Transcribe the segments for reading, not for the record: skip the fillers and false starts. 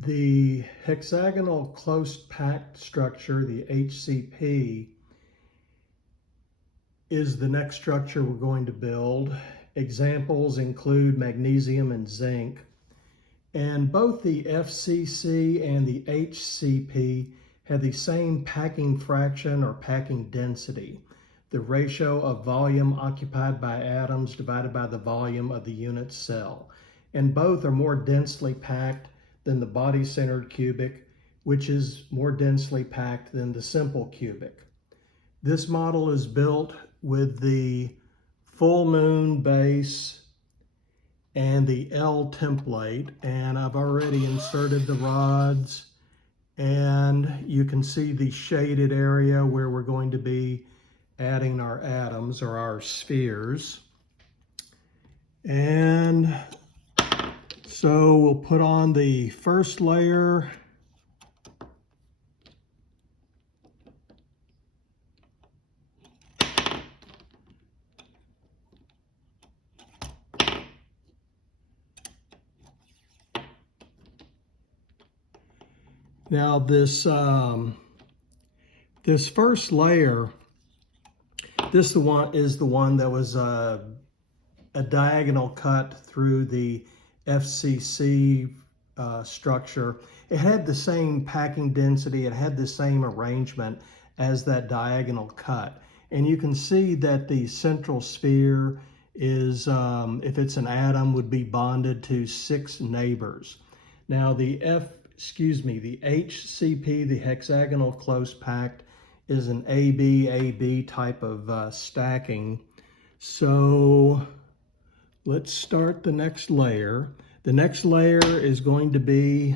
The hexagonal close packed structure, the HCP, is the next structure we're going to build. Examples include magnesium and zinc. And both the FCC and the HCP have the same packing fraction or packing density, the ratio of volume occupied by atoms divided by the volume of the unit cell. And both are more densely packed than the body-centered cubic, which is more densely packed than the simple cubic. This model is built with the full moon base and the L template, and I've already inserted the rods, and you can see the shaded area where we're going to be adding our atoms or our spheres. And so we'll put on the first layer. Now this first layer, this is the one that was a diagonal cut through the FCC structure. It had the same packing density, it had the same arrangement as that diagonal cut. And you can see that the central sphere is, if it's an atom, would be bonded to 6 neighbors. Now the HCP, the hexagonal close packed, is an AB type of stacking. So let's start the next layer. The next layer is going to be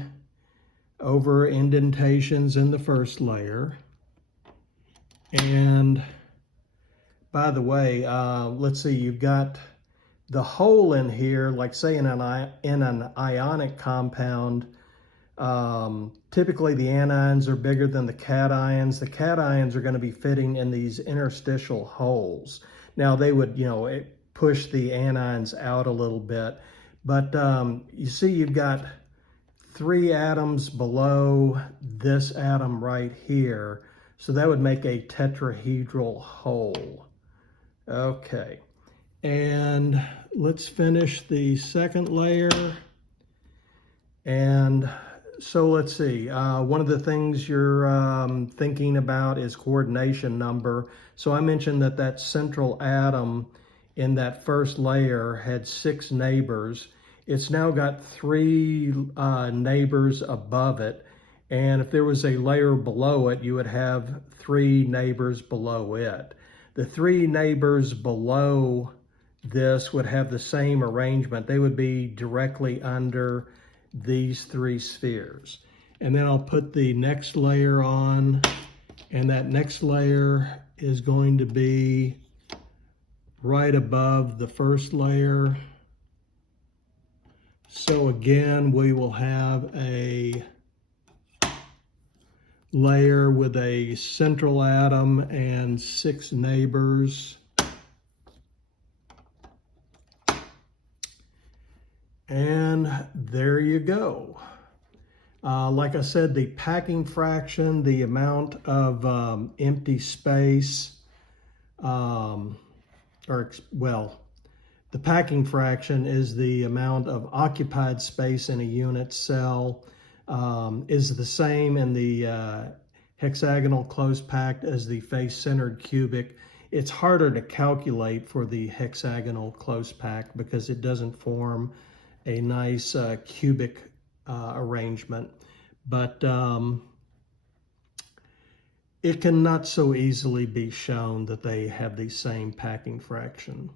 over indentations in the first layer. And by the way, let's see, you've got the hole in here, like say in an ionic compound, typically the anions are bigger than the cations. The cations are going to be fitting in these interstitial holes. Now they would, push the anions out a little bit, but you see you've got 3 atoms below this atom right here, so that would make a tetrahedral hole. Okay, and let's finish the second layer. And so let's see, one of the things you're thinking about is coordination number. So I mentioned that that central atom in that first layer had 6 neighbors. It's now got 3 neighbors above it. And if there was a layer below it, you would have 3 neighbors below it. The 3 neighbors below this would have the same arrangement. They would be directly under these 3 spheres. And then I'll put the next layer on, and that next layer is going to be right above the first layer. So again, we will have a layer with a central atom and 6 neighbors. And there you go. Like I said, the packing fraction, the amount of empty space, the packing fraction is the amount of occupied space in a unit cell, is the same in the hexagonal close packed as the face-centered cubic. It's harder to calculate for the hexagonal close packed because it doesn't form a nice cubic arrangement, but it can not so easily be shown that they have the same packing fraction.